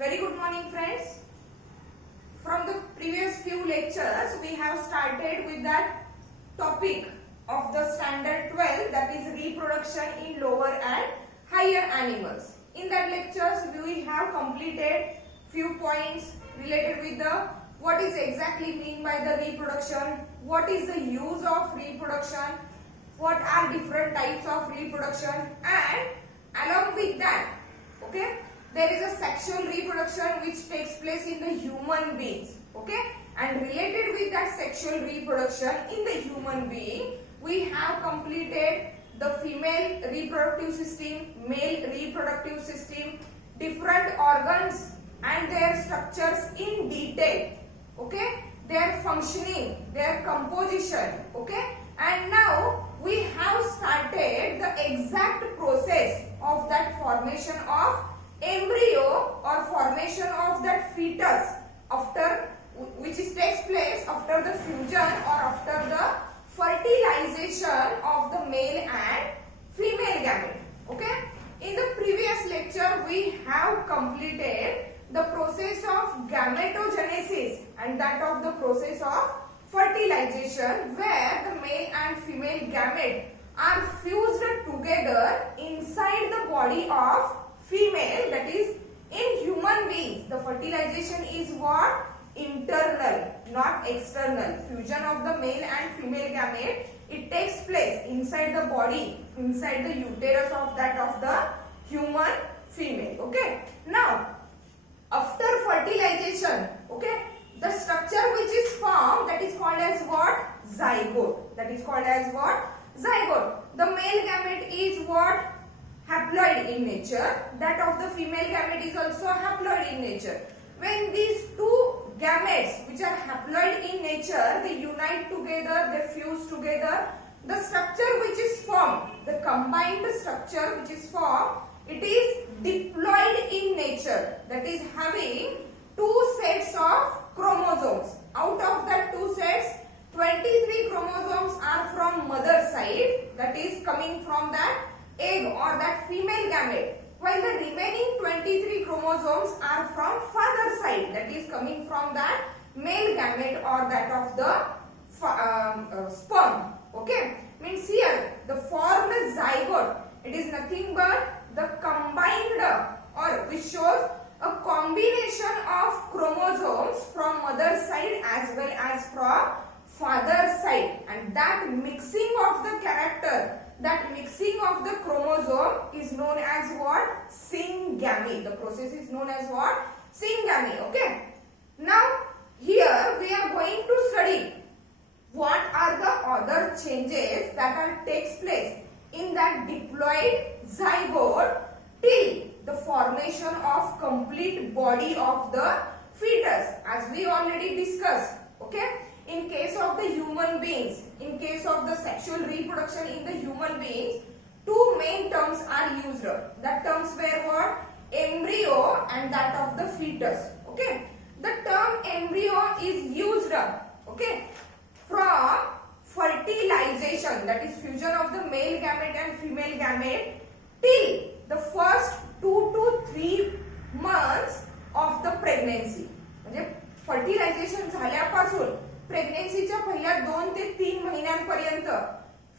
Very good morning, friends. From the previous few lectures, we have started with that topic of the standard 12, that is reproduction in lower and higher animals. In that lectures, we have completed few points related with the what is exactly mean by the reproduction, what is the use of reproduction, what are different types of reproduction, and along with that, okay, there is a sexual reproduction which takes place in the human beings, okay, and related with that sexual reproduction in the human being, we have completed the female reproductive system, male reproductive system, different organs and their structures in detail, okay, their functioning, their composition, okay, and now we have started the exact process of that formation of embryo or formation of that fetus after which takes place after the fusion or after the fertilization of the male and female gamete. Okay, in the previous lecture we have completed the process of gametogenesis and that of the process of fertilization, where the male and female gamete are fused together inside the body of female, that is in human beings. The fertilization is what? Internal, not external. Fusion of the male and female gamete, it takes place inside the body, inside the uterus of that of the human female. Okay, now after fertilization, okay, the structure which is formed, that is called as what? Zygote. That is called as what? Zygote. The male gamete is what? Haploid in nature. That of the female gamete is also haploid in nature. When these two gametes which are haploid in nature, they unite together, they fuse together, the structure which is formed, the combined structure which is formed, it is diploid in nature. That is having two sets of chromosomes. Out of that two sets, 23 chromosomes are from mother side, that is coming from that egg or that female gamete, while the remaining 23 chromosomes are from father side, that is coming from that male gamete or that of the sperm. Okay, means here the formed zygote, it is nothing but the combined or which shows a combination of chromosomes from mother side as well as from father side, and that mixing of the character, that mixing of the chromosome is known as what? Syngamy. The process is known as what? Syngamy. Okay. Now here we are going to study what are the other changes that takes place in that diploid zygote till the formation of complete body of the fetus, as we already discussed. Okay, in case of the human beings, in case of the sexual reproduction in the human beings, two main terms are used. That terms were what? Embryo and that of the fetus. Okay, the term embryo is used, okay, from fertilization, that is fusion of the male gamete and female gamete, till the first 2 to 3 months of the pregnancy. म्हणजे fertilisation झाल्यापासून प्रेग्नन्सीच्या पहिल्या 2 ते 3 महिन्यांपर्यंत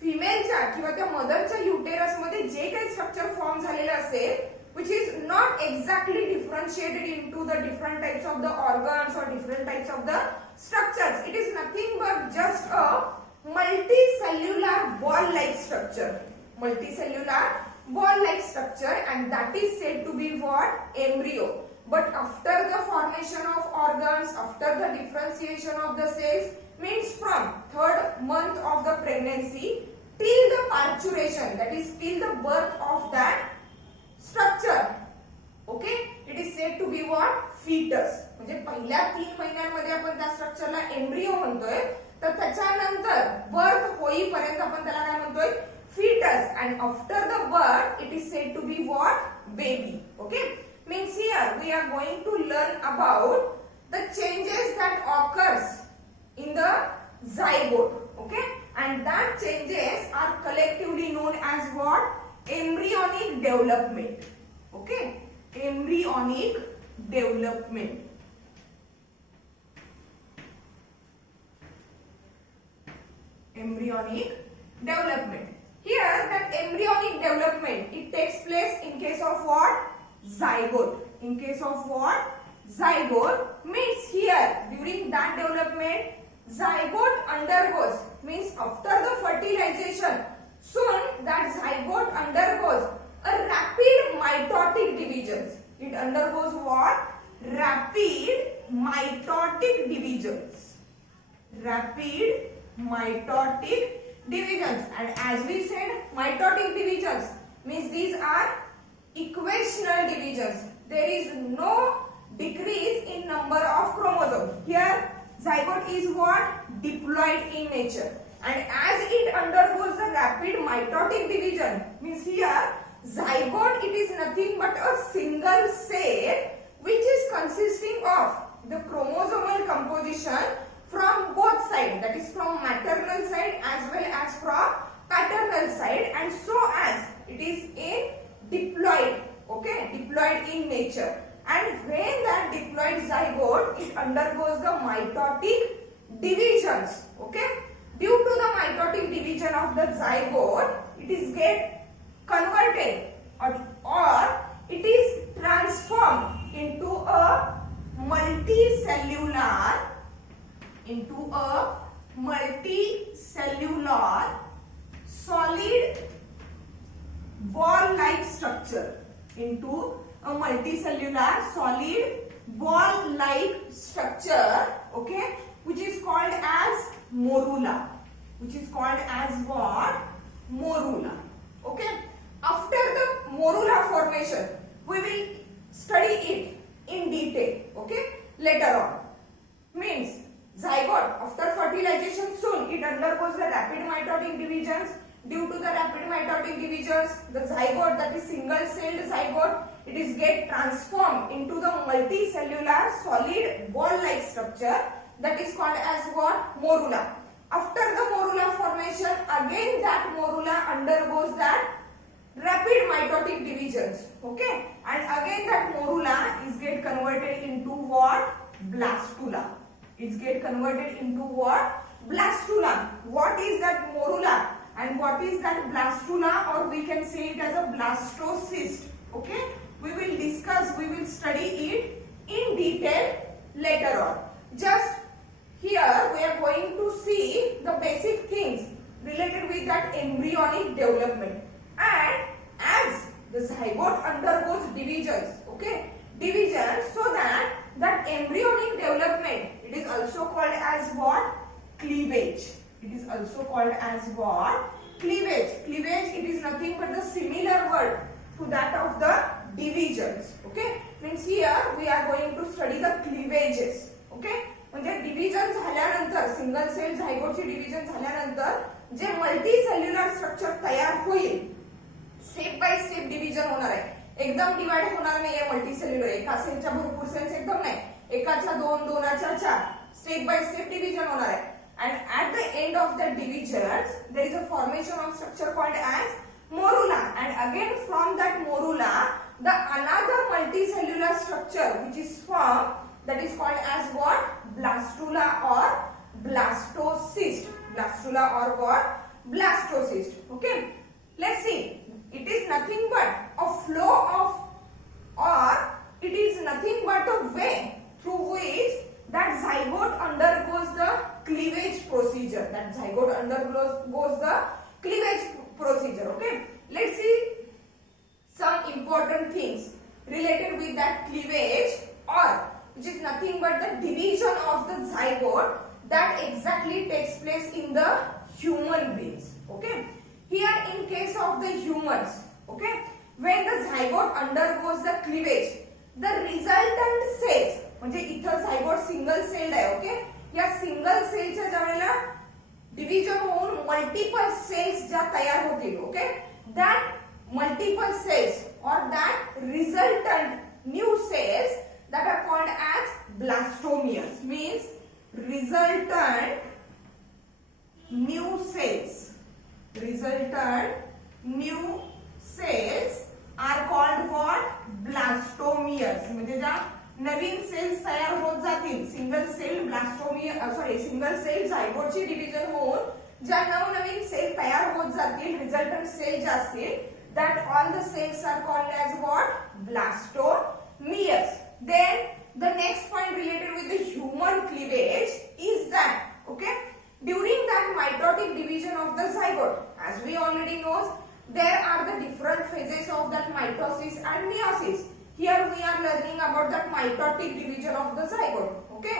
फिमेलच्या किंवा त्या मदरच्या uterus मध्ये जे काही structure form झालेलं असेल, which is not exactly differentiated into the different types of the organs or different types of the structures. It is nothing but just a multicellular ball-like structure. Multicellular ball-like structure, and that is said to be what? Embryo. But after the formation of organs, after the differentiation of the cells, means from 3rd month of the pregnancy till the parturition, that is till the birth of that structure, okay, it is said to be what? Fetus. म्हणजे पहिल्या 3 महिन्यांमध्ये आपण त्या स्ट्रक्चरला embryo म्हणतोय, तर त्याच्यानंतर birth होईपर्यंत आपण त्याला काय म्हणतोय? Fetus, and after the birth it is said to be what? Baby. Okay, means here we are going to learn about the changes that occurs in the zygote. Okay, and that changes are collectively known as what? Embryonic development. Okay, embryonic development. Embryonic development. Here that embryonic development, it takes place in case of what? Zygote. In case of what? Zygote means here during that development zygote undergoes, means after the fertilization soon that zygote undergoes a rapid mitotic divisions. It undergoes what? Rapid mitotic divisions. Rapid mitotic divisions. And as we said, mitotic divisions means these are equational divisions. There is no decrease in number of chromosomes. Here zygote is what? Diploid in nature. And as it undergoes the rapid mitotic division, means here zygote, it is nothing but a single cell which is consisting of the chromosomal composition from both sides, that is from maternal side as well as from paternal side, and so as it is a diploid, okay, diploid in nature. And when that diploid zygote, it undergoes the mitotic divisions, okay, due to the mitotic division of the zygote, it is get converted or it is transformed into a multicellular solid ball-like structure, into a multicellular solid ball-like structure, okay, which is called as morula. Which is called as what? Morula. Okay. After the morula formation, we will study it in detail, okay, later on. Means zygote, after fertilization soon, it undergoes the rapid mitotic divisions. Due to the rapid mitotic divisions, the zygote, that is single-celled zygote, it is get transformed into the multicellular solid ball-like structure, that is called as what? Morula. After the morula formation, again that morula undergoes that rapid mitotic divisions, okay, and again that morula is get converted into what? Blastula. It's get converted into what? Blastula. What is that morula and what is that blastula, or we can say it as a blastocyst, okay. We will discuss, we will study it in detail later on. Just here we are going to see the basic things related with that embryonic development. And as the zygote undergoes divisions, okay, divisions, so that embryonic development, it is also called as what? Cleavage. It is also called as what? Cleavage. Cleavage, it is nothing but the similar word to that of the divisions, okay. Means here we are going to study the cleavages, okay. म्हणजे division झाल्यानंतर single cell झायगोटचे division झाल्यानंतर जे multi cellular structure तयार होईल, step by step division होणार आहे. एकदम divide होणार नाहीये मल्टी सेल्युलर. एका सेलच्या भरपूर सेल्स एकदम नाही, एकाच्या दोन, दोनाच्या चार, स्टेप बाय स्टेप डिव्हिजन होणार आहे. And at the end of the divisions, there is a formation of structure called as morula. And again from that morula, the another multicellular structure which is formed, that is called as what? Blastula or blastocyst. Blastula or what? Blastocyst. Okay. Let's see. It is nothing but a flow of, or it is nothing but a way through which that zygote undergoes the cleavage procedure. That zygote undergoes the cleavage procedure. Okay. Let's see some important things related with that cleavage, or which is nothing but the division of the zygote that exactly takes place in the human beings. Okay. Here in case of the humans, okay, when the zygote undergoes the cleavage, the resultant cells, म्हणजे इथं zygote single celled आहे, okay. या single सेलच्या ज्यावेळेला division होऊन multiple sales ज्या तयार होतील, ओके, दॅट मल्टिपल सेल्स और that resultant new sales that are called as blastomeres, means resultant new cells. Resultant new cells are called what blastomeres. म्हणजे ज्या नवीन सेल्स तयार होत जातील सिंगल सेल सिंगल सेल झायगोटची डिव्हिजन होऊन ज्या नवनवीन सेल तयार होत जातील रिझल्टंट सेल ज्या असतील that all the cells are called as what blastomeres. Then the next point related with the human cleavage is that okay during that mitotic division of the zygote as we already know there are the different phases of that mitosis and meiosis. Here we are learning about that mitotic division of the zygote. Okay,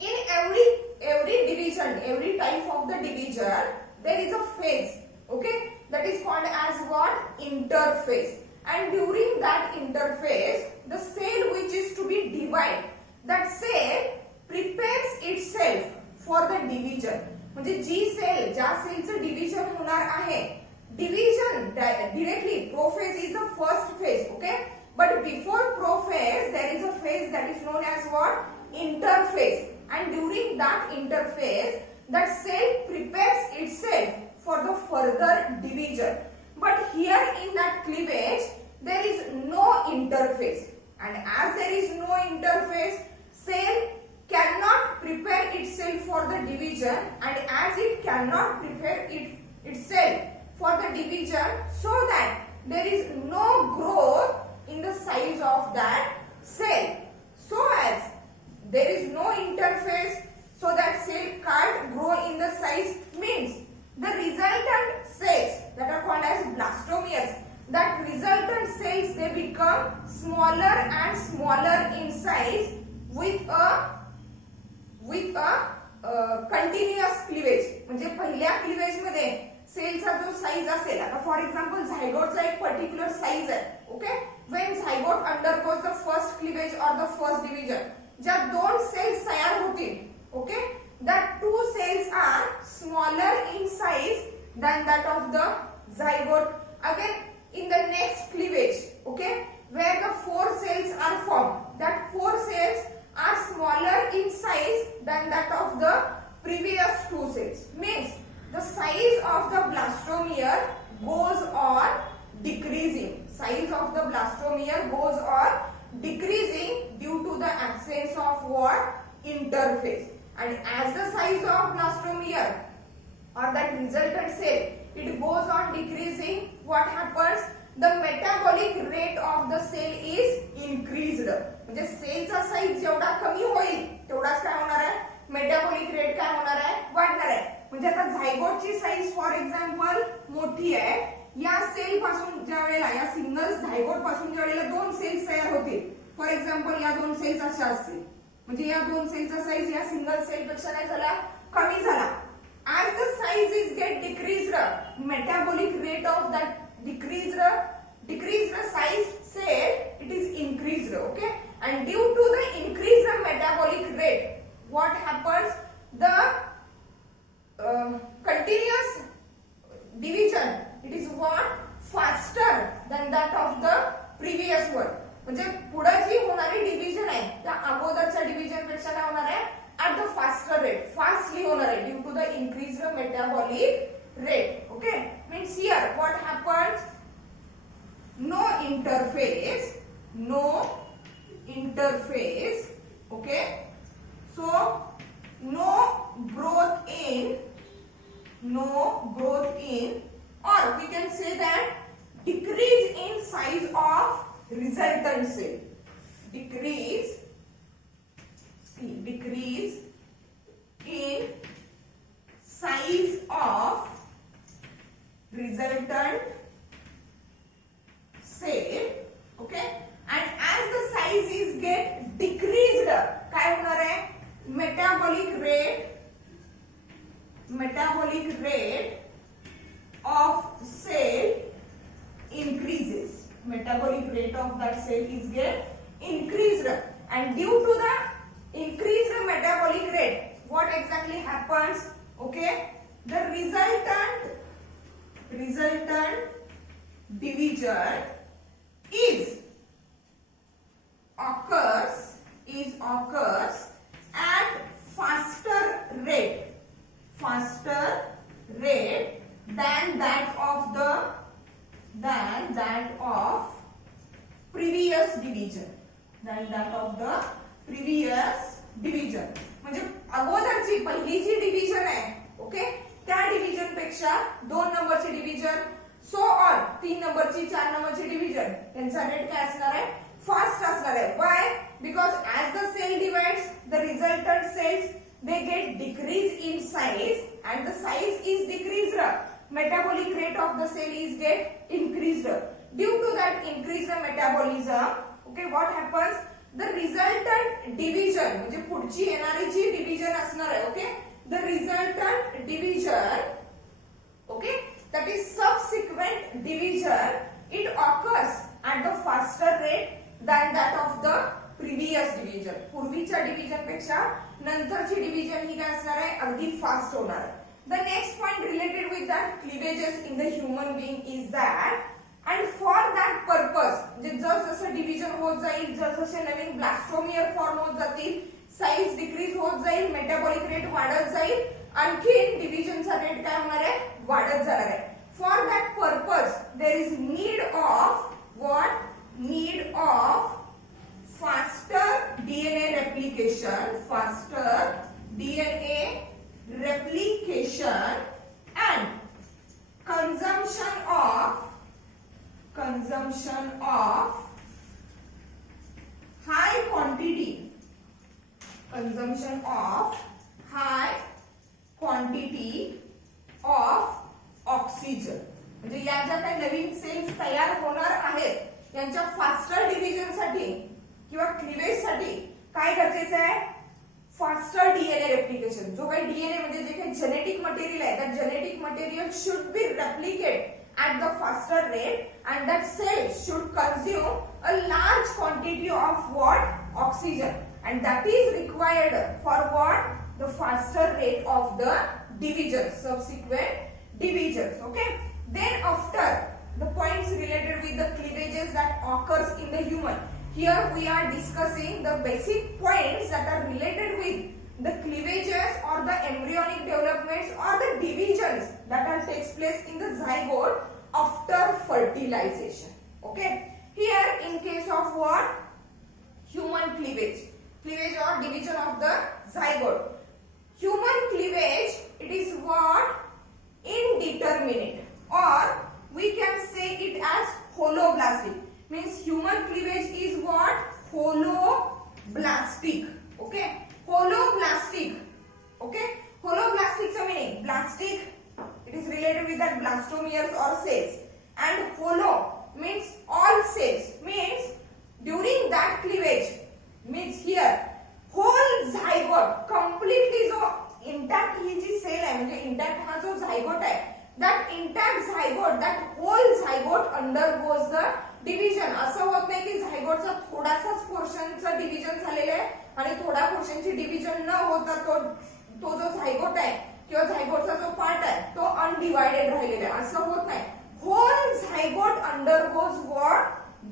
in every division, every type of the division there is a phase, okay, that is called as what interphase. And during that interphase the cell which is to be divided, that cell prepares itself for the division. म्हणजे जी cell ज्या सेलचं division होणार आहे division directly prophase is the first phase, okay, but before prophase there is a phase that is known as what interphase. And during that interphase that cell prepares itself for the further division. But here in that cleavage there is no interphase, and as there is no interphase cell cannot prepare itself for the division, and as it cannot prepare itself for the division, so that there is no growth in the size of that cell. So as there is no interphase, so that cell can't grow in the size, means the resultant cells that are called as blastomeres, that resultant cells they become smaller and smaller in size with a continuous cleavage. म्हणजे पहिल्या cleavage मध्ये सेलचा जो size असेल आता for example झायगोटचा एक particular size आहे, okay, when zygote undergoes the first cleavage और the first division ज्या दोन सेल्स तयार होतील, okay, that two cells are smaller in size than that of the zygote. Again in the next cleavage, okay, where the four cells are formed, that four cells are smaller in size than that of the previous two cells, means the size of the blastomere goes on decreasing. Size of the blastomere goes on decreasing due to the absence of what interphase. And as the size of blastomere or that resultant cell it goes on decreasing, what happens, the metabolic rate of the cell is increased. म्हणजे सेलचा size जेवढा कमी होईल तेवढाच काय होणार आहे, metabolic rate काय होणार आहे, वाढणार आहे. म्हणजे आता झायगोटची साइज फॉर एक्झाम्पल मोठी आहे, या सेल पासून ज्या वेळेला या सिंगल झायगोट पासून ज्या वेळेला दोन सेल्स तयार होतील, फॉर एक्झाम्पल या दोन सेल्स अशा असतील, म्हणजे या दोन सेलचा साइज या सिंगल सेल पेक्षा काय झाला, कमी झाला. As the size is get decreased, metabolic rate of that decreased size cell it is increased, okay, and due to the increased metabolic rate, what happens, the continuous division it is what faster than that of the previous one. म्हणजे पुढे जी होणारी division आहे त्या अगोदरच्या division पेक्षा काय होणार आहे, at the faster rate, fastly होणार आहे due to the increased metabolic rate, okay, means here what happens, no interphase, okay, so no growth in or we can say that decrease in size of resultant cell, decrease in size of resultant cell, okay, and as the size is get decreased काय होणार आहे, metabolic rate of cell increases, metabolic rate of that cell is get increased, and due to the increased metabolic rate what exactly happens, okay, the resultant division occurs at faster rate than that division than that of the previous division. म्हणजे अगोदरची पहिली जी division आहे okay त्या division पेक्षा 2 नंबरची division so on 3 नंबरची 4 नंबरची division यांचा rate काय असणार आहे फास्ट असणार आहे. Why because as the cell divides the resultant cells they get decrease in size and the size is decreased, metabolic rate of the cell is get increased. Due to that increased metabolism, okay, what happens, the resultant division म्हणजे पुढची येणारी जी division असणार आहे okay the resultant division okay that is subsequent division it occurs at the faster rate than that of the previous division. पूर्वीच्या division पेक्षा नंतरची division ही काय असणार आहे अगदी फास्ट होणार आहे. The next point related with that cleavages in the human being is that and for that purpose म्हणजे जसं डिव्हिजन होत जाईल जसं नवीन ब्लास्टोमियर फॉर्म होत जातील साइज डिक्रीज होत जाईल मेटाबॉलिक रेट वाढत जाईल आणखी डिव्हिजनचा रेट काय होणार आहे वाढत जाणार आहे. For that purpose there is need of what need of faster DNA replication and consumption of high quantity of oxygen. म्हणजे या ज्या काही नवीन सेल्स तयार होणार आहेत यांच्या फास्टर डिव्हिजन साठी किंवा क्लिवेज साठी काय गरजेचं आहे फास्टर डीएनए रेप्लिकेशन. जो काही डीएनए म्हणजे जे काही जेनेटिक मटेरियल आहे that genetic material should be replicate at the faster rate and that cell should consume a large quantity of what oxygen and that is required for what the faster rate of the division subsequent divisions. Okay, then after the points related with the cleavages that occurs in the human. Here we are discussing the basic points that are related with the cleavages or the embryonic developments or the divisions that are takes place in the zygote after fertilization. Okay. Here in case of what? Human cleavage or division of the zygote. Human cleavage, it is what? Indeterminate or we can say it as holoblastic. Means human cleavage is what? Holoblastic. Okay? Holoblastic. Okay? Holoblastic is meaning plastic. It is related with that blastomeres or cells. And holo means all cells. Means during that cleavage means here whole zygote completely जो intact ही जी cell आहे म्हणजे intact हा जो zygote आहे that intact zygote that whole zygote undergoes the division. असं होत नाही की झायगोटचा थोडासाच पोर्शनचं डिव्हिजन झालेलं आहे आणि थोडा पोर्शनची डिव्हिजन न होता तो जो झायगोट आहे किंवा झायगोटचा जो पार्ट आहे तो अनडिवाइडेड राहिलेला आहे असं होत नाही. Whole zygote undergoes what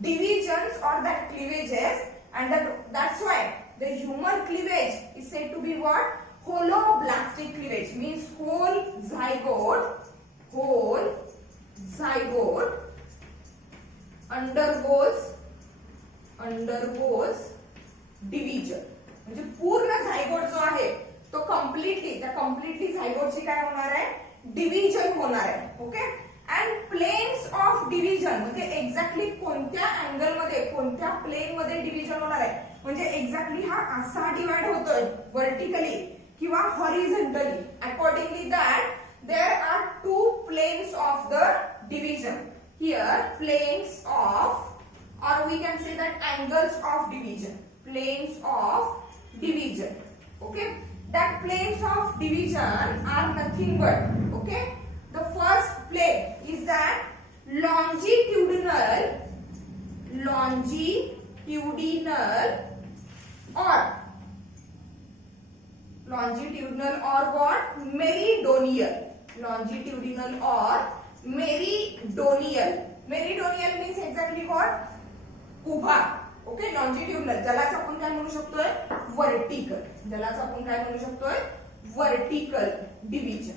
divisions or that cleavages and that's why the human cleavage is said to be what holoblastic cleavage means whole zygote undergoes division. म्हणजे पूर्ण झायगोट जो आहे तो कम्प्लिटली झायगोटची काय होणार आहे डिव्हिजन होणार आहे. Okay. And planes of division म्हणजे एक्झॅक्टली कोणत्या अँगल मध्ये कोणत्या प्लेन मध्ये डिव्हिजन होणार आहे म्हणजे एक्झॅक्टली हा असा डिवाइड होतोय व्हर्टिकली किंवा horizontally. Accordingly that there are 2 planes of the division. Here planes of or we can say that angles of division. Planes of division. Okay. That planes of division are nothing but okay. The first plane is that longitudinal or what meridional. Longitudinal or meridional. Meridional means exactly what उभा. Okay. Longitudinal ज्यालाच आपण काय म्हणू शकतोय vertical. ज्यालाच आपण काय म्हणू शकतोय vertical division.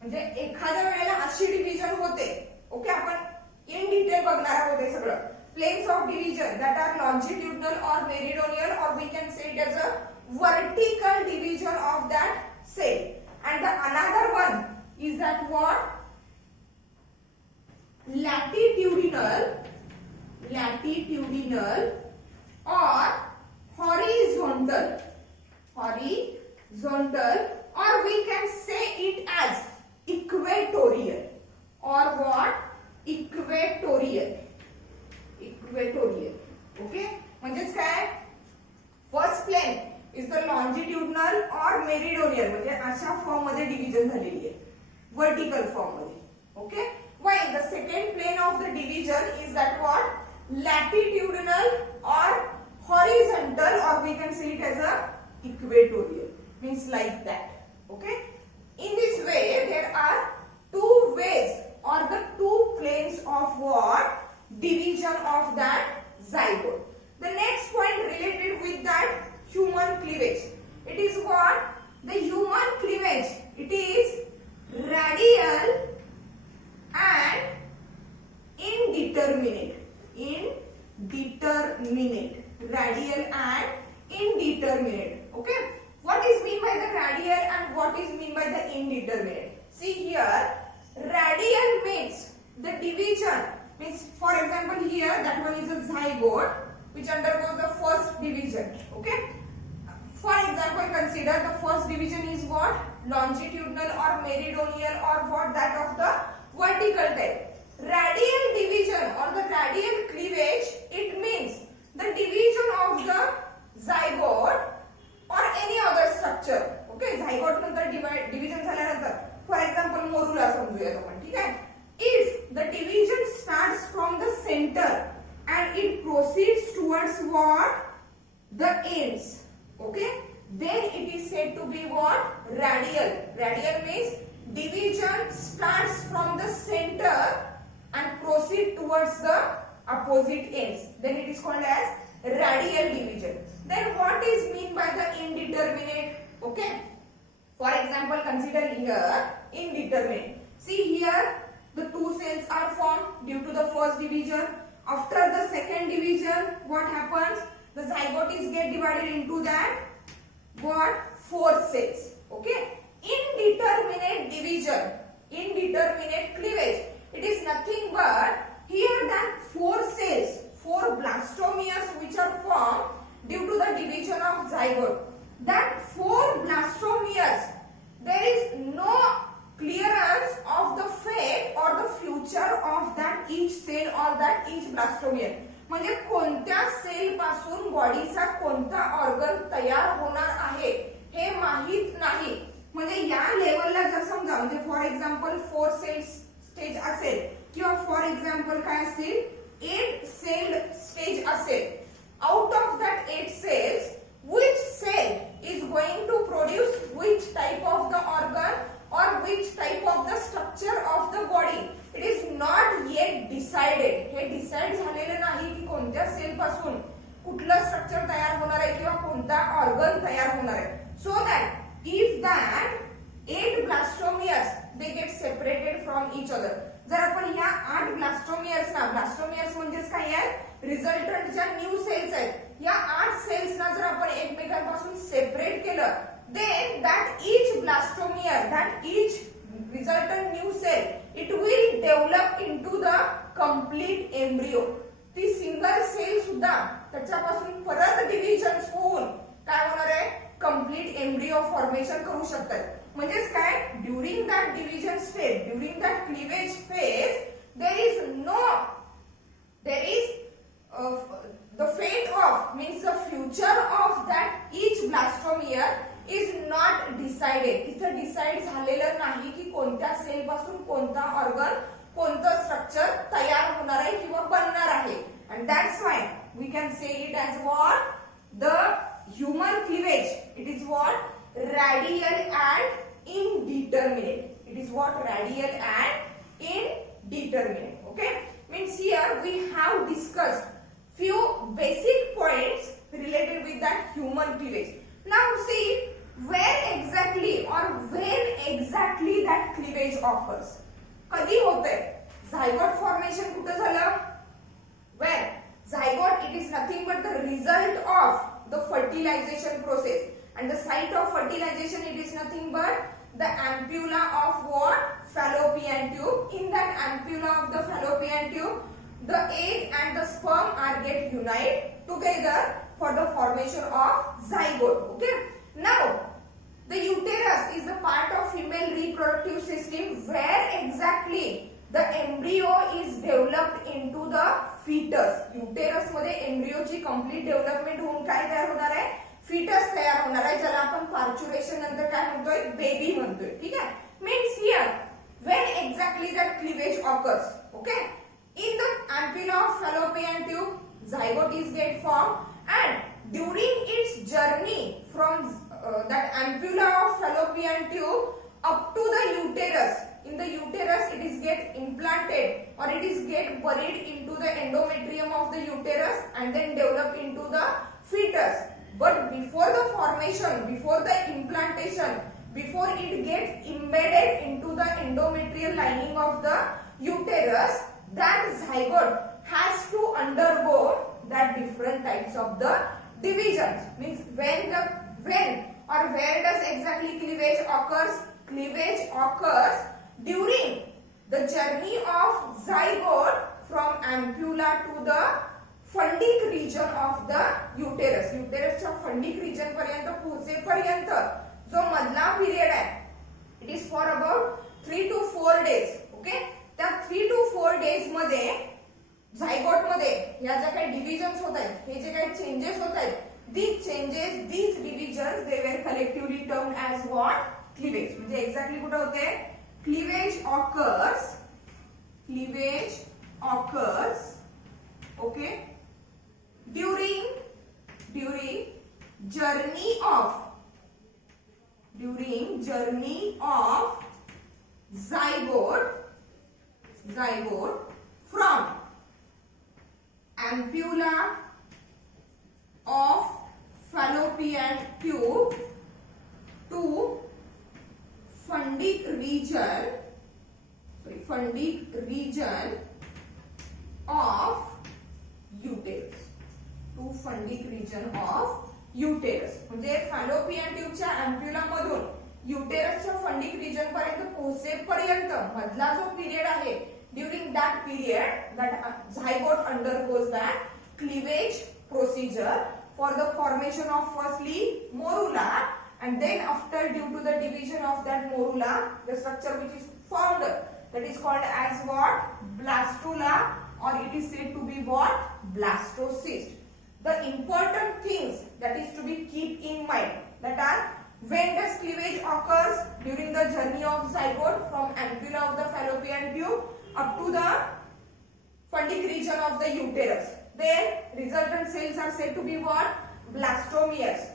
म्हणजे एखाद्या वेळेला अशी डिव्हिजन होते ओके आपण इन डिटेल बघणार आहोत हे सगळं planes of division that are longitudinal or meridional, or we can say it as a vertical division of that cell. And the another one is that what? Latitudinal or horizontal, or we can say it as equatorial, or what? Equatorial. Okay, म्हणजेच काय? First plane is the longitudinal or meridional, म्हणजे अशा form मध्ये division झालेली आहे, vertical form मध्ये. Okay, while the second plane of the division is that what? Latitudinal or horizontal, or we can say it as a equatorial, means like that. Okay, in this way there are two ways or the two planes of what? Division of that zygote. The next point related with that human cleavage. It is what? The human cleavage. It is radial and indeterminate. Radial and indeterminate. Okay. What is mean by the radial and what is mean by the indeterminate? See here, radial means the division. Means, for example, here that one is a zygote which undergoes the first division. Okay. For example, consider the first division is what? Longitudinal or meridional, or what? That of the vertical type. Radial division or the radial cleavage, it means the division of the zygote or any other structure. Okay, zygote नंतर division झाल्यानंतर, for example, morula समजूया आपण, ठीक आहे? If the division starts from the center and it proceeds towards what? The ends. Okay, then it is said to be what? Radial. Radial means division starts from the center and proceed towards the opposite ends. Then it is called as radial division. Then what is mean by the indeterminate? Okay, for example, consider here indeterminate. See here, the two cells are formed due to the first division. After the second division, what happens? The zygote is get divided into that what? 4 cells. Okay. Indeterminate division, indeterminate cleavage. It is nothing but here that 4 cells, 4 blastomeres which are formed due to the division of zygote. That 4 blastomeres, there is no clearance of the fate or the future of that each cell or that each blastomere. म्हणजे कोणत्या cell पासून बॉडीचा कोणता organ तयार होणार आहे हे माहित नाही. म्हणजे या लेवलला जर समजा, म्हणजे फॉर एक्झाम्पल 4 सेल स्टेज असेल किंवा फॉर एक्झाम्पल काय असेल 8 सेल स्टेज असेल, out of that 8 cells which cell is going to produce which type of the organ or which type of the structure of the body, it is not yet decided. हे decide झालेलं नाही की कोणत्या cell पासून कुठलं structure तयार होणार आहे किंवा कोणता ऑर्गन तयार होणार आहे. So that if that 8 blastomeres they get separated from each other. जर आपण ह्या 8 blastomeres ना, blastomeres म्हणजेच काय आहे? रिझल्टंट ज्या न्यू सेल्स आहेत, या 8 सेल्स ना जर आपण एकमेकांपासून सेपरेट केलं, then that each blastomere, that each resultant new cell, it will develop into the complete embryo. ती सिंगल सेल सुद्धा त्याच्यापासून परत डिव्हिजन्स होऊन काय होणार आहे? कंप्लीट एम्ब्रियो फॉर्मेशन करू शकतात. म्हणजेच काय? During that division stage, during that cleavage phase, there is the fate of, means the future of that each blastomere is not decided. इथं डिसाइड झालेलं नाही की कोणत्या सेल पासून कोणता ऑर्गन, कोणतं स्ट्रक्चर तयार होणार आहे किंवा बनणार आहे. And that's why we can say it as what? The human cleavage. It is what? Radial and indeterminate. It is what? Radial and indeterminate. Okay? Means here we have discussed few basic points related with that human cleavage. Now see where exactly or when exactly that cleavage occurs. कधी होते? Zygote formation कुठे झालं? Where? zygote, it is nothing but the result of the fertilization process, and the site of fertilization, it is nothing but the ampulla of what? Fallopian tube. In that ampulla of the fallopian tube, the egg and the sperm are get unite together for the formation of zygote. Okay. Now, the uterus is the part of female reproductive system where exactly the embryo is developed into the fetus. Uterus मध्ये एम्ब्रियोची complete development होऊन काय तयार होणार आहे? Foetus तयार होणार आहे, ज्याला आपण पार्च्युरेशन नंतर काय म्हणतोय? बेबी म्हणतोय. ठीक आहे. Means here when exactly that cleavage occurs. Okay. In the ampulla of fallopian tube, zygote is get formed, and during its journey from that ampulla of fallopian tube up to the uterus, in the uterus it is get implanted or it is get buried into the endometrium of the uterus and then develop into the fetus. But before the formation, before the implantation, before it gets embedded into the endometrial lining of the uterus, that zygote has to undergo that different types of the divisions. Means when or where does exactly cleavage occurs? Cleavage occurs during the journey of zygote from ampulla to the fundic region of the uterus. Uterusच्या fundic region पर्यंत पोहोचेपर्यंत जो मधला period आहे, it is for about 3 to 4 days. Okay. त्या 3 to 4 days मध्ये zygote मध्ये या ज्या काही डिव्हिजन्स होत आहेत, हे जे काही चेंजेस होत आहेत, these changes, these divisions, they were collectively termed as what? Cleavage. म्हणजे एक्झॅक्टली कुठे होते? Cleavage occurs, okay, during journey of zygote from ampulla of fallopian tube to fundic region of uterus. To fundic region of uterus. म्हणजे fallopian ट्यूबच्या अँप्युला मधून युटेरसच्या fundic region पर्यंत पोहोचेपर्यंत मधला जो period आहे, during that period that zygote undergoes that cleavage procedure for the formation of firstly morula, and then after due to the division of that morula, the structure which is formed, that is called as what? Blastula, or it is said to be what? Blastocyst. The important things that is to be keep in mind, that are when does cleavage occurs? During the journey of zygote from ampulla of the fallopian tube up to the fundic region of the uterus. Then resultant cells are said to be what? Blastomeres.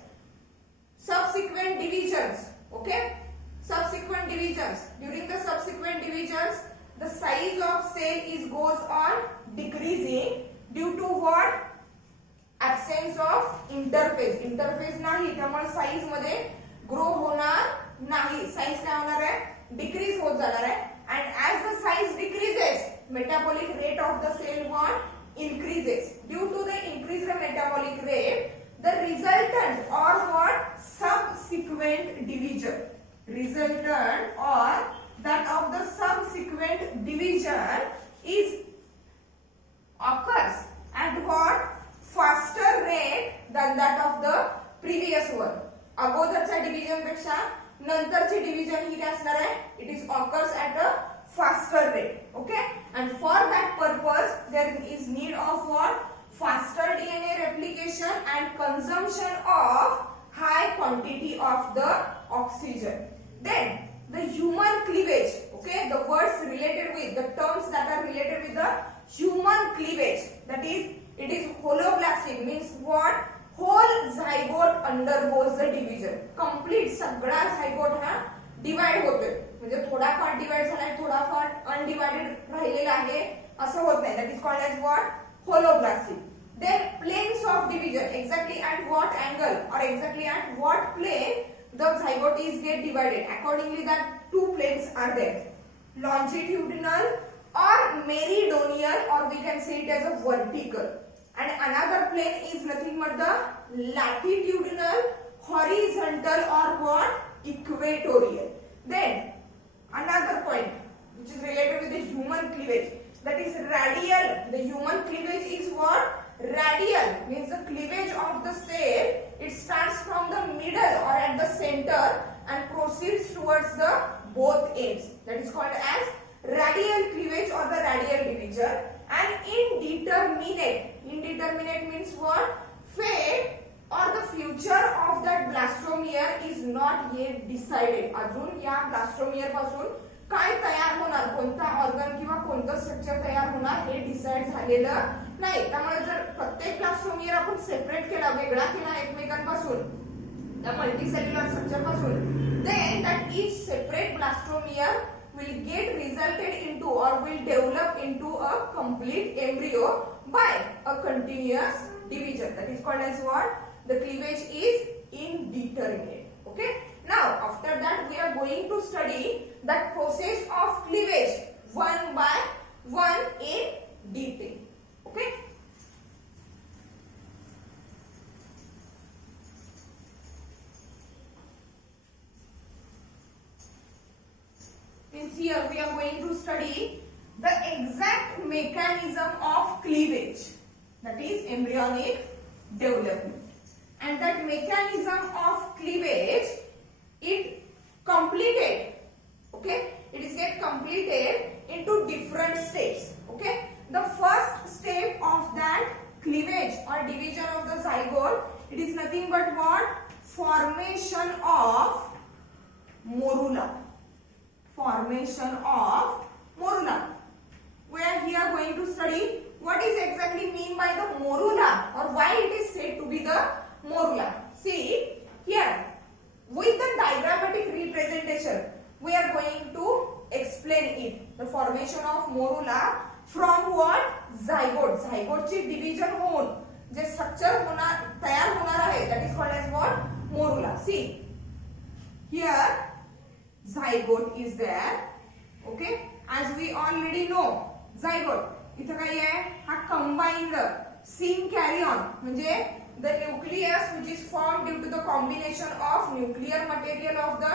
Subsequent divisions, okay, subsequent divisions, during the subsequent divisions the size of cell is goes on decreasing due to what? Absence of interface नाही, त्यामुळे size मध्ये grow होणार नाही, size काय होणार आहे? Decrease होत जाणार आहे. and as the size decreases, metabolic rate of the cell what? Increases. Due to the increased metabolic rate, the resultant or what? Subsequent division, resultant or that of the subsequent division is occurs at what? Faster rate than that of the previous one. अगोदरच्या division पेक्षा नंतरची division ही काय असणार आहे? It is occurs at a faster rate. Okay, and for that purpose there is need of what? Faster DNA replication and consumption of high quantity of the oxygen. Then the human cleavage, okay, the words related with the terms that are related with the human cleavage, that is it is holoblastic, means what? Whole zygote undergoes the division. Complete सगळा zygote हा divide होतोय, म्हणजे थोडा part divide झालाय, थोडा part undivided राहिलेला आहे, असं होत नाही. that is called as what? Holoblastic. Then planes of division, exactly at what angle or exactly at what plane the zygote is get divided. Accordingly, that two planes are there, longitudinal or meridional, or we can say it as a vertical. and another plane is nothing but the latitudinal, horizontal or what? Equatorial. Then another point which is related with the human cleavage, that is radial. The human cleavage is what? Radial, means the cleavage of the cell, it starts from the middle or at the center and proceeds towards the both ends. That is called as radial cleavage or the radial division. And indeterminate, indeterminate means what? Fate or the future of that blastomere is not yet decided. अजून या blastomere पासून काय तयार होणार, कोणता organ किंवा कोणतं structure तयार होणार हे डिसाइड झालेलं नाही. त्यामुळे जर प्रत्येक ब्लास्टोमियर आपण सेपरेट केला, वेगळा केला एकमेकांपासून, त्या मल्टीसेल्युलर स्ट्रक्चर पासून, then that each separate blastomere will get resulted into or will develop into a complete embryo by a continuous division. That is called as what? The cleavage is indeterminate. Okay. Now after that we are going to study that process of cleavage one by one in detail. Okay. Here we are going to study the exact mechanism of cleavage, that is embryonic development, and that mechanism of cleavage it completed, okay, it is get completed into different steps. Okay, the first step of that cleavage or division of the zygote, it is nothing but what? Formation of morula. Formation of morula. We are here going to study what is exactly mean by the morula or why it is said to be the morula. See here with the diagrammatic representation we are going to explain it. The formation of morula from what? Zygote. Zygote ची division होऊन जे structure होणार तयार होणार आहे that is called as what? Morula. See here zygote is there. Okay, as we already know zygote इथं काय आहे? हा combined syncarion म्हणजे the nucleus which is formed due to the combination of nuclear material of the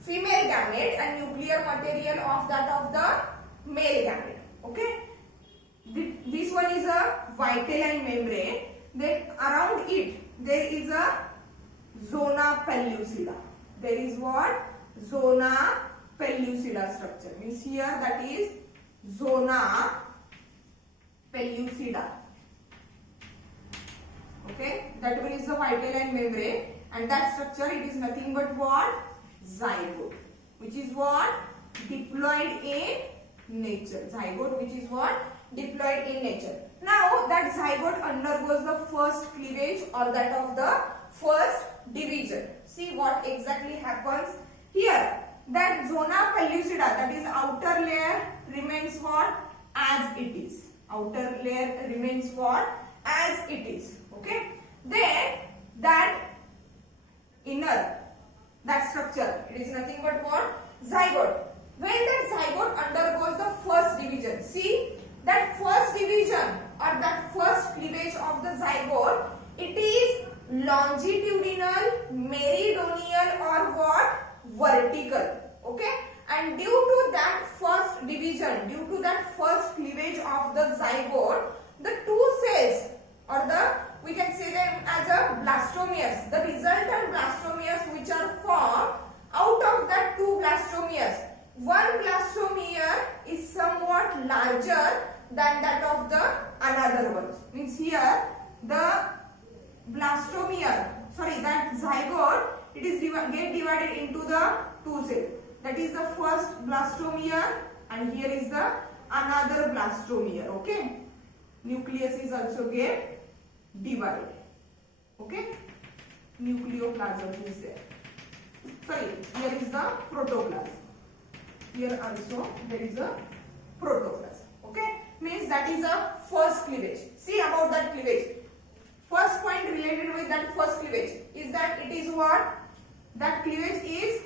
female gamete and nuclear material of that of the male gamete. Okay, this one is a vitelline membrane. Then around it there is a zona pellucida. There is what? Zona pellucida structure. Means here that is zona pellucida. Okay, that one is the vitelline membrane, and that structure it is nothing but what? Zygote, which is what? Diploid in nature. Zygote which is what? Diploid in nature. Now that zygote undergoes the first cleavage or that of the first division. See what exactly happens here. That zona pellucida, that is outer layer, remains what? As it is. Outer layer remains what? As it is. Okay. Then that inner, that structure, it is nothing but what? Zygote. When that zygote undergoes the first division, see that first division or that first cleavage of the zygote, it is longitudinal, meridional or what? Vertical. Okay, and due to that first division, due to that first cleavage of the zygote, the two cells or the we can say them as a blastomeres, the resultant blastomeres which are formed out of that two blastomeres, one blastomere is somewhat larger than that of the another one. Means here the blastomere, sorry, that zygote, it is get divided into the two cells. That is the first blastomere and here is the another blastomere. Okay, nucleus is also get divided. Okay, nucleoplasm is there. Sorry, here is the protoplasm. Here also there is a protoplasm. Okay, means that is a first cleavage. See about that cleavage. First point related with that first cleavage is that it is what? That cleavage is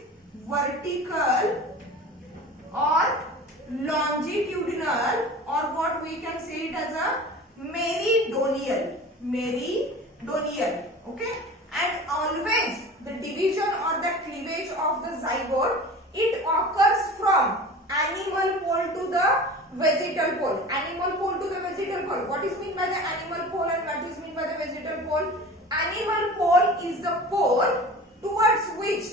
vertical or longitudinal or what we can say it as a meridonial, okay, and always the division or the cleavage of the zygote, it occurs from animal pole to the vegetal pole. Animal pole to the vegetal pole. What is meant by the animal pole and what is meant by the vegetal pole? Animal pole is the pole towards which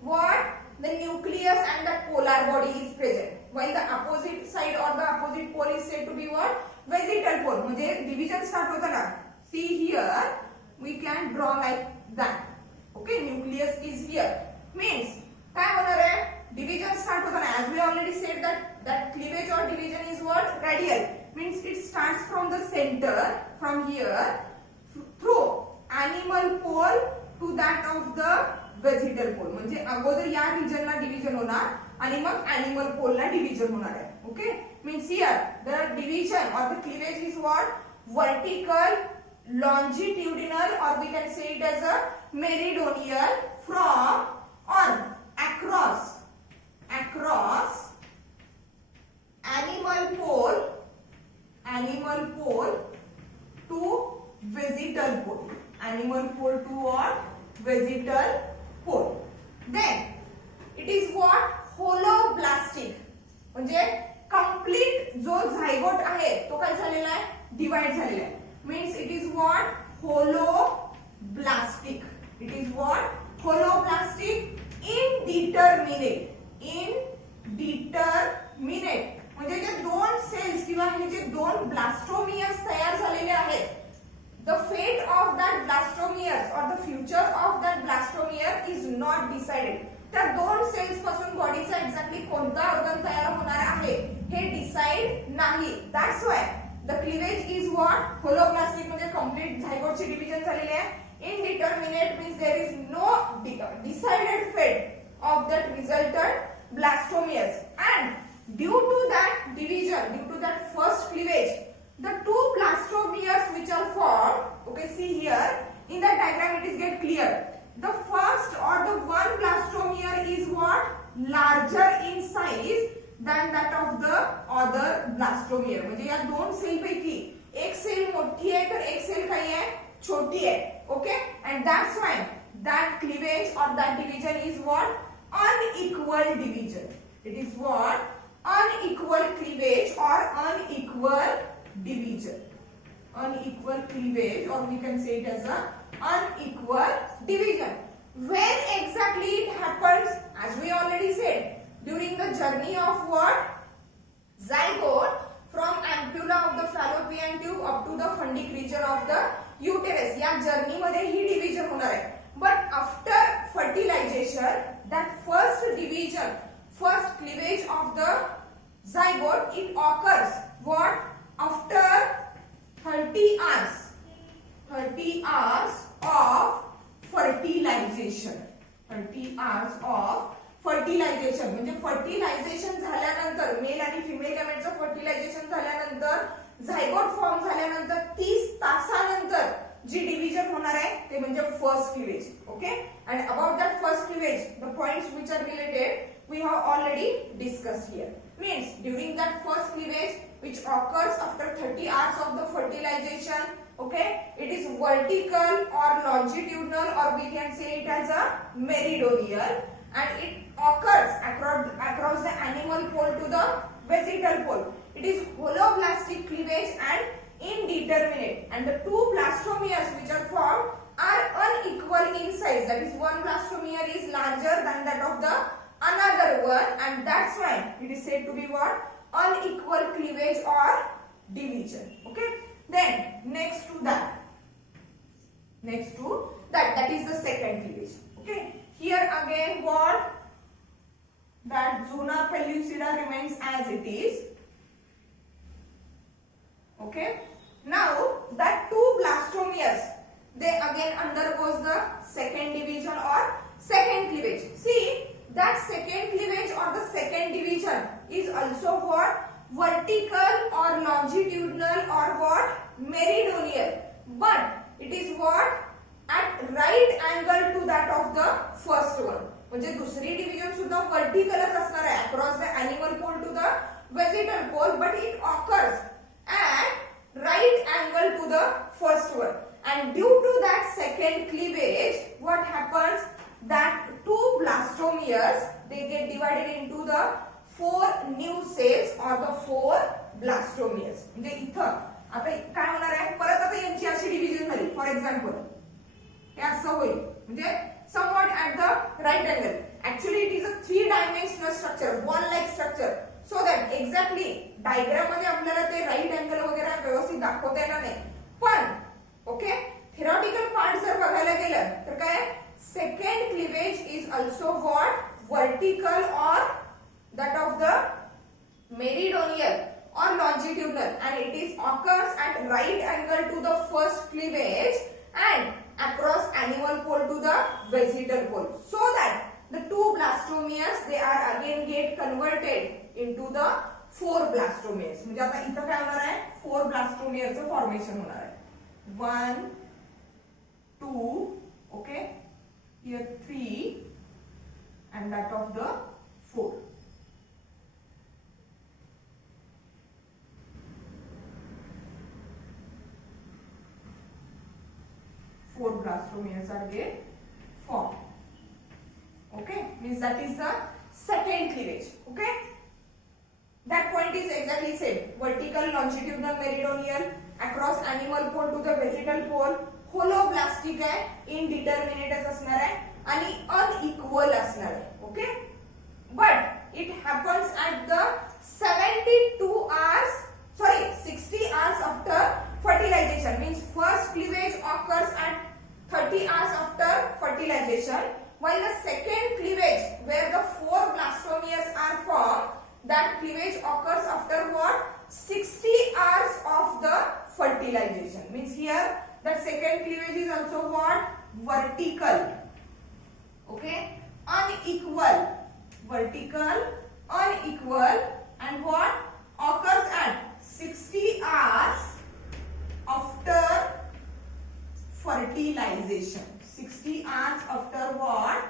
what the nucleus and the polar body is present, while the opposite side or the opposite pole is said to be what? Vegetal pole. म्हणजे division start होता ना. See here we can draw like that. Okay, nucleus is here. Means काय होणार आहे? Division start होता ना. As we already said that cleavage or division is what? Radial. Means it starts from the center, from here, through animal pole to that of the vegetal pole. म्हणजे अगोदर या रिजनला division होणार आणि मग animal पोलला division होणार आहे. Okay, means here the division or the cleavage is what? Vertical, longitudinal, or we can say it as a meridional from or across animal pole to vegetal pole. Animal pole to what? Vegetal pole. Then it is what? Holoblastic. म्हणजे complete जो zygote आहे तो काय झालेला आहे? Divide झालेला आहे. Means it is what? Holoblastic. It is what? Holoblastic, indeterminate. म्हणजे जे दोन सेल्स किंवा हे जे दोन ब्लास्टोमियर्स तयार झालेले आहेत, the fate of that blastomeres or the future of that blastomere is not decided. त्या दोन सेल्स पासून बॉडीचा एक्झॅक्टली कोणता ऑर्गन तयार होणार आहे हे डिसाइड नाही. That's why the cleavage is what? Holoblastic. म्हणजे कंप्लीट झायगोटची डिव्हिजन झालेली आहे. Indeterminate means there is no decided fate of that resultant blastomeres, and due to that division, due to that first cleavage, the two blastomeres which are formed, okay, see here in the diagram it is get clear. The first or the one blastomere is what? Larger in size than that of the other blastomere. म्हणजे या दोन cell पैकी एक cell मोठी आहे तर एक cell काय आहे? छोटी आहे. Okay, and that's why that cleavage or that division is what? Unequal division. It is what? Unequal cleavage or unequal division. Unequal cleavage, or we can say it as a unequal division. When exactly it happens? As we already said, during the journey of what? Zygote from ampulla of the fallopian tube up to the fundic region of the uterus. या journey मध्ये ही division होणार आहे. But after fertilization, that first division, first cleavage of the zygote, it occurs what? After 30 hours. 30 hours of fertilization. 30 hours of fertilization. म्हणजे fertilisation झाल्यानंतर mail आणि female गॅमेटचं fertilisation झाल्यानंतर zygote form झाल्यानंतर 30 तासानंतर जी डिव्हिजन होणार आहे ते म्हणजे first cleavage. Okay, and about that first cleavage, the points which are related we have already discussed here. Means during that first cleavage which occurs after 30 hours of the fertilization, okay, it is vertical or longitudinal, or we can say it as a meridional, and it occurs across the animal pole to the vegetal pole. It is holoblastic cleavage and indeterminate, and the two blastomeres which are formed are unequal in size. That is, one blastomere is larger than that of the another one, and that's why it is said to be what? Unequal cleavage or division. Okay, then next to that is the second cleavage. Okay, here again what? That zona pellucida remains as it is. Okay, now that two blastomeres, they again undergoes the second division or second cleavage. See, that second cleavage or the second division is also what? Vertical or longitudinal or what? Meridional, but it is what? At right angle to that of the first one. म्हणजे दुसरी division सुद्धा वर्टिकलच असणार आहे across the animal pole to the vegetal pole, but it occurs at right right angle to the first one, and due to that second cleavage, what happens, that two blastomeres, they get divided into the 4 new cells or the 4 blastomeres. म्हणजे इथं आता काय होणार आहे, परत आता यांची अशी डिव्हिजन झाली. फॉर एक्झाम्पल हे असं होईल, म्हणजे somewhat at the right angle. Actually it is a 3-dimensional structure, one like structure, so that exactly diagram मध्ये आपल्याला ते राईट अँगल वगैरे व्यवस्थित दाखवता येणार नाही. पण ओके, थेरॉटिकल पार्ट जर बघायला गेलं तर काय, second cleavage is also what, vertical और that of the meridional or longitudinal, and it is occurs at right angle to the first cleavage and across animal pole to the vegetal pole, so that the two blastomeres they are again get converted into the 4 blastomeres. म्हणजे आता इथं काय होणार आहे, 4 blastomereचं formation होणार आहे. 1 2 okay, here 3 and that of the 4. Four blastomeres are get formed. Okay, means that is the second cleavage. Okay, that point is exactly same. Vertical, longitudinal, meridional, across animal pole to the vegetal pole. Holoblastic आहे, indeterminate असणार आहे आणि unequal असणार आहे. Okay, but it happens at the 60 hours after fertilization. Means first cleavage occurs at 30 hours after fertilization, while the second cleavage where the 4 blastomeres are formed, that cleavage occurs after what, 60 hours of the fertilization. Means here that second cleavage is also what, vertical. Okay, unequal, vertical, unequal, and what occurs at 60 hours after fertilization. 60 hours after what,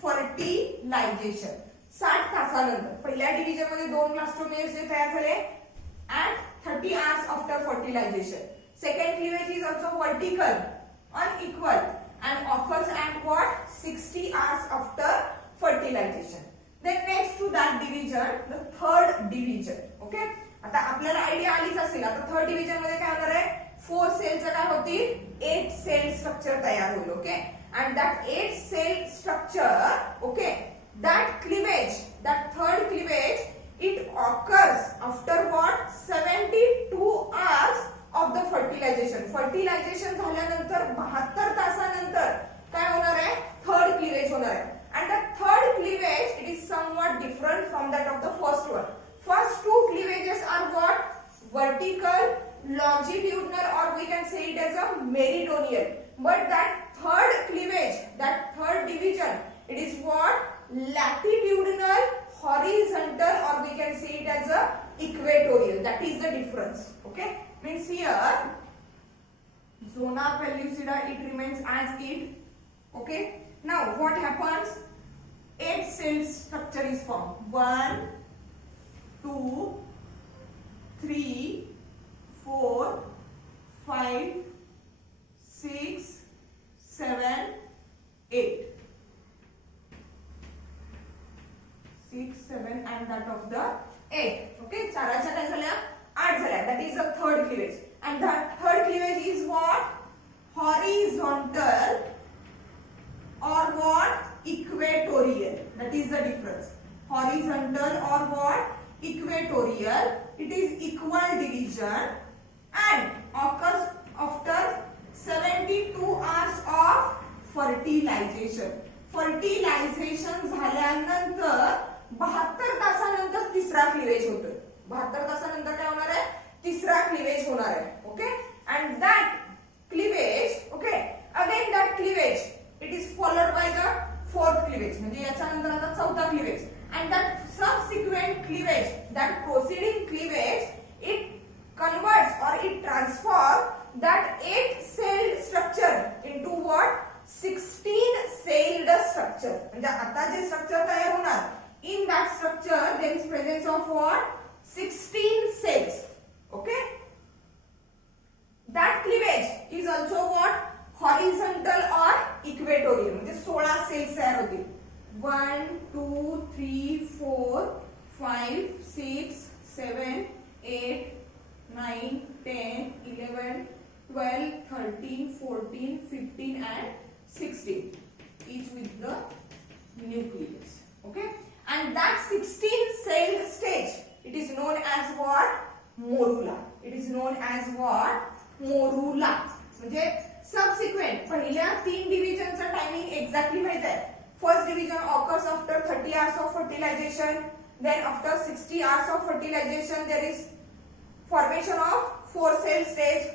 fertilization. 60 तासानंतर पहिल्या division मध्ये 2 ब्लास्टोमेर्स जे तयार झाले at 30 hours after fertilization. Second cleavage is also vertical, unequal, and occurs at what, 60 hours after fertilization. Then next to that division, the third division. Okay, आता आपल्याला idea आलीच असेल. आता थर्ड डिव्हिजन मध्ये काय होणार आहे, 4 सेलचं काय होतील, 8 सेल स्ट्रक्चर तयार होईल. Okay, and that 8 cell structure, okay, that cleavage, that third cleavage, it occurs after what, 72 hours of the fertilization. fertilization झाल्यानंतर 72 तासानंतर काय होणार आहे, थर्ड क्लीवेज होणार आहे. and the third cleavage, it is somewhat different from that of the first one. First 2 cleavages are what, vertical, longitudinal, or we can say it as a meridional. But that third cleavage, that third division, it is what, latitudinal, horizontal, or we can say it as a equatorial. That is the difference. Okay, means here zona pellucida, it remains as it. Okay, now what happens, 8 cell structure is formed. 1 2 3 4 5 6 7 8. 6 7 and that of the 8. Okay, चाराच्या काय झाल्या, 8 झाल्या. That is the third cleavage, and that third cleavage is what, horizontal or what, equatorial. That is the difference. Horizontal or what, equatorial. It is equal division and occurs after 72 hours of fertilization. fertilization झाल्यानंतर 72 तासानंतर तिसरा cleavage होतो. 72 तासानंतर काय होणार आहे, तिसरा cleavage होणार आहे. Okay, and that cleavage, okay, again that cleavage, it is followed by the fourth cleavage. म्हणजे याच्यानंतर आता चौथा cleavage, and that subsequent cleavage, that proceeding cleavage, it converts or it transforms that 8 cell structure into what, 16 celled structure. म्हणजे आता जे structure तयार होणार, in that structure there is presence of what, 16 cells. Okay, horizontal और equatorial म्हणजे 16 sales तयार होतील. 1 2 3 4 5 6 7 8 9 10 11 12 13 14 15 and 16, each with the nucleus. Okay, and that 16 celled stage, it is known as what? Morula. It is known as what? Morula. म्हणजे subsequent पहिल्या 3 डिव्हिजनचा timing exactly माहित आहे. First division occurs after 30 hours of fertilization, then after 60 hours of fertilization there is formation of 4 cell stage.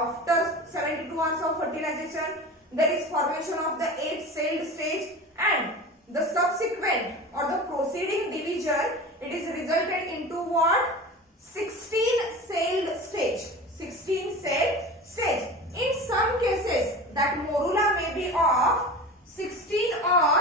After 72 hours of fertilization there is formation of the 8 celled stage, and the subsequent or the proceeding division, it is resulted into what? 16 celled stage. 16 celled stage. In some cases that morula may be of 16 or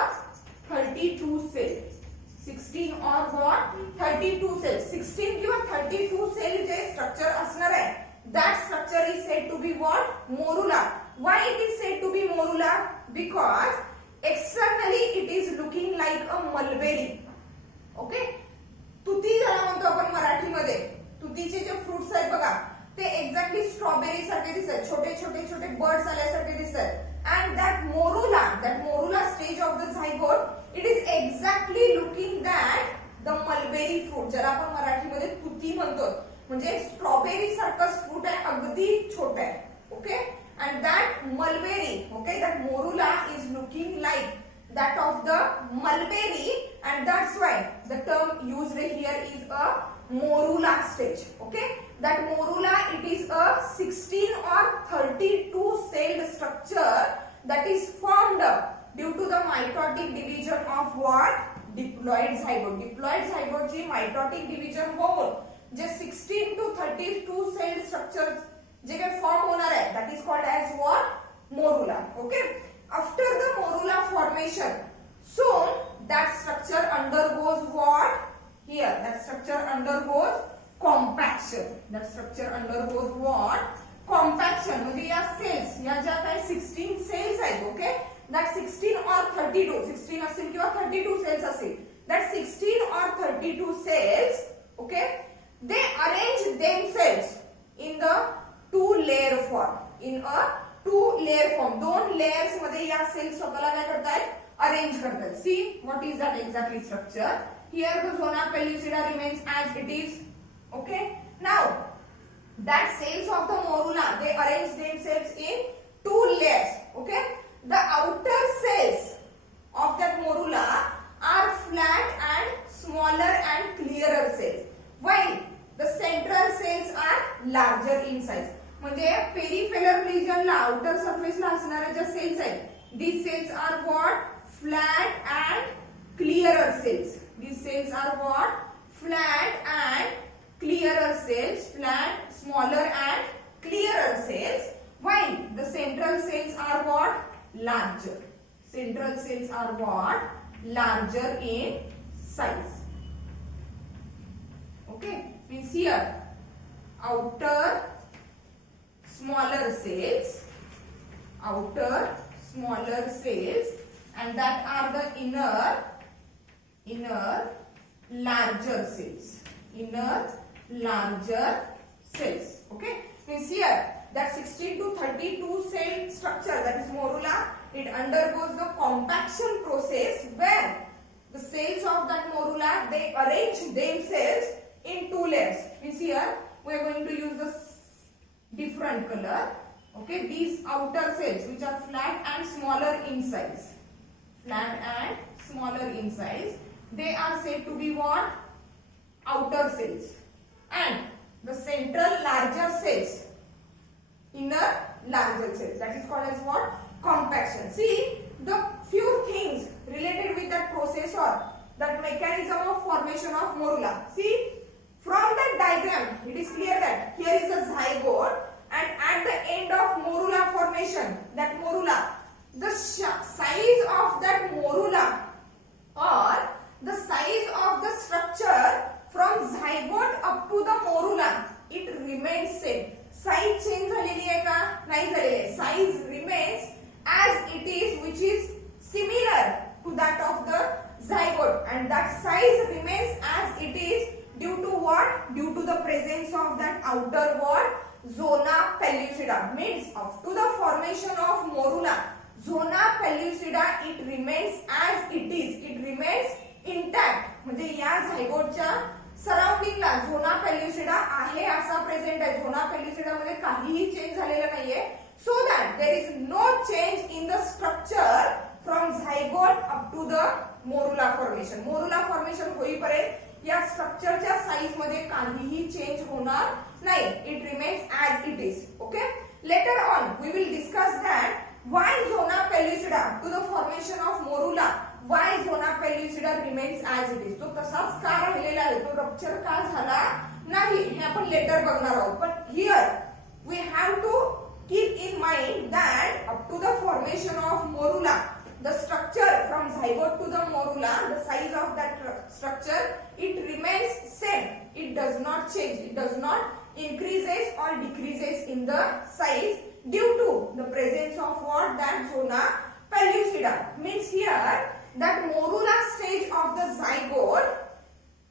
32 cells. 16 or what? 32 cells. 16 किंवा 32 cell जे structure असणार आहे, that structure is said to be what? Morula. Why it is said to be morula? Because externally it is looking like a mulberry. Okay? तुती ज्याला म्हणतो आपण मराठीमध्ये, तुतीचे जे fruits आहेत बघा, ते एक्झॅक्टली स्ट्रॉबेरी सारखे दिसतात, छोटे छोटे छोटे बर्ड्स आल्यासारखे दिसतात. And that morula stage of the zygote, it is exactly looking that the mulberry fruit, ज्याला आपण मराठीमध्ये तुती म्हणतो, म्हणजे स्ट्रॉबेरी सारखंच फ्रूट आहे, अगदी छोटं आहे. Okay, and that mulberry, okay, that morula is looking like that of the mulberry, and that's why the term used here is a morula stage. Okay, that morula, it is a 16 or 32 celled structure that is formed due to the mitotic division of what? Diploid zygote. Diploid zygote ची mitotic division होऊन जे 16 to 32 celled structures जे काही form होणार आहे, that is called as what? Morula. Okay. After the morula formation, soon that structure undergoes what? Here, that structure undergoes compaction. That structure undergoes what? Compaction. म्हणजे या cells, या ज्या काही 16 cells आहेत, okay? That 16 or 32, 16 असेल किंवा 32 cells असेल, that 16 or 32 cells, okay, they arrange themselves in the 2-layer form. In a 2-layer form. 2 layers मध्ये या सेल्स स्वतःला काय करतायत? अरेंज करतात. See what is that exactly structure? Here the zona pellucida remains as it is. Okay. Now that cells of the morula, they arrange themselves in 2 layers. Okay. The outer cells of that morula are flat and smaller and clearer cells, while the central cells are larger in size. म्हणजे peripheral रिजनला outer सरफेसला असणाऱ्या ज्या sales आहेत, these cells are what? Flat and clearer cells. These cells are what? Flat and clearer cells. Flat, smaller and clearer cells. While the central cells are what? Larger. Central cells are what? Larger in size. Okay, means here outer smaller cells, and that are the inner larger cells. Okay, means here that 16 to 32 cell structure, that is morula, it undergoes the compaction process where the cells of that morula, they arrange themselves in 2 layers. Means here we are going to use the different color. Okay, these outer cells which are flat and smaller in size, they are said to be what? Outer cells. And the central larger cells, inner larger cells, that is called as what? Compaction. See the few things related with that process or that mechanism of formation of morula. See from that diagram, it is clear that here is a zygote, and at the end of morula formation, that morula, the size of that morula or the size of the structure from zygote up to the morula, it remains same. Size change झालेली आहे का? नाही झालेली आहे. Size remains up to the formation of morula, zona pellucida it remains as it is. It remains intact. म्हणजे या झायगोटच्या सराउंडिंगला झोना पेल्युसिडा आहे असा प्रेझेंट आहे. झोना पेल्युसिडा मध्ये काहीही चेंज झालेला नाहीये. So that there is no change in the structure from zygote up to the morula formation. Morula formation होईपर्यंत या स्ट्रक्चरच्या साइज मध्ये काहीही चेंज होणार नाही. It remains as it is. Okay. Later on we will discuss that why zona pellucida to the formation of morula, why zona pellucida remains as it is. तो तसाच का राहिलेला आहे, तो रप्चर का झाला नाही हे आपण लेटर बघणार आहोत. पण here we have to keep in mind that up to the formation of morula, the structure from zygote to the morula, the size of that structure, it remains same. It does not change. It does not increases or decreases in the size due to the presence of what, that zona pellucida. Means here that morula stage of the zygote,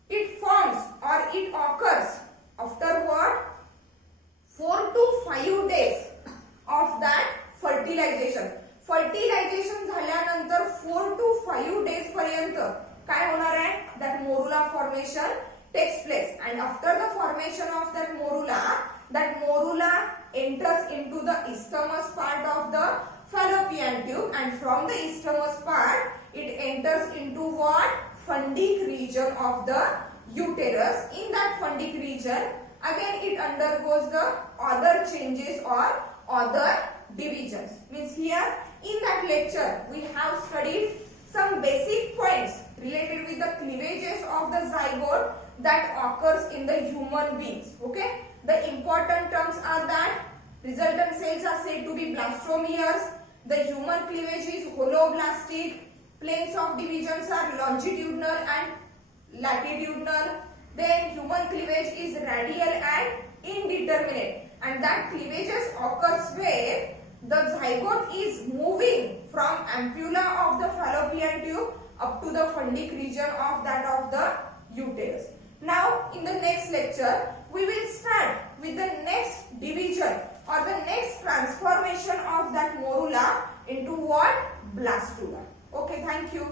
it forms or it occurs after what, 4 to 5 days of that fertilization. Fertilization झाल्यानंतर 4 to 5 days पर्यंत काय होणार आहे, that morula formation takes place. And after the formation of that morula enters into the isthmus part of the fallopian tube, and from the isthmus part it enters into what, fundic region of the uterus. In that fundic region again it undergoes the other changes or other divisions. Means here in that lecture we have studied some basic points related with the cleavages of the zygote that occurs in the human beings. Okay. The important terms are that resultant cells are said to be blastomeres, the human cleavage is holoblastic, planes of divisions are longitudinal and latitudinal, then human cleavage is radial and indeterminate, and that cleavages occurs where the zygote is moving from ampulla of the fallopian tube up to the fundic region of the uterus. Now in the next lecture we will start with the next division or the next transformation of that morula into what, blastula. Okay, thank you.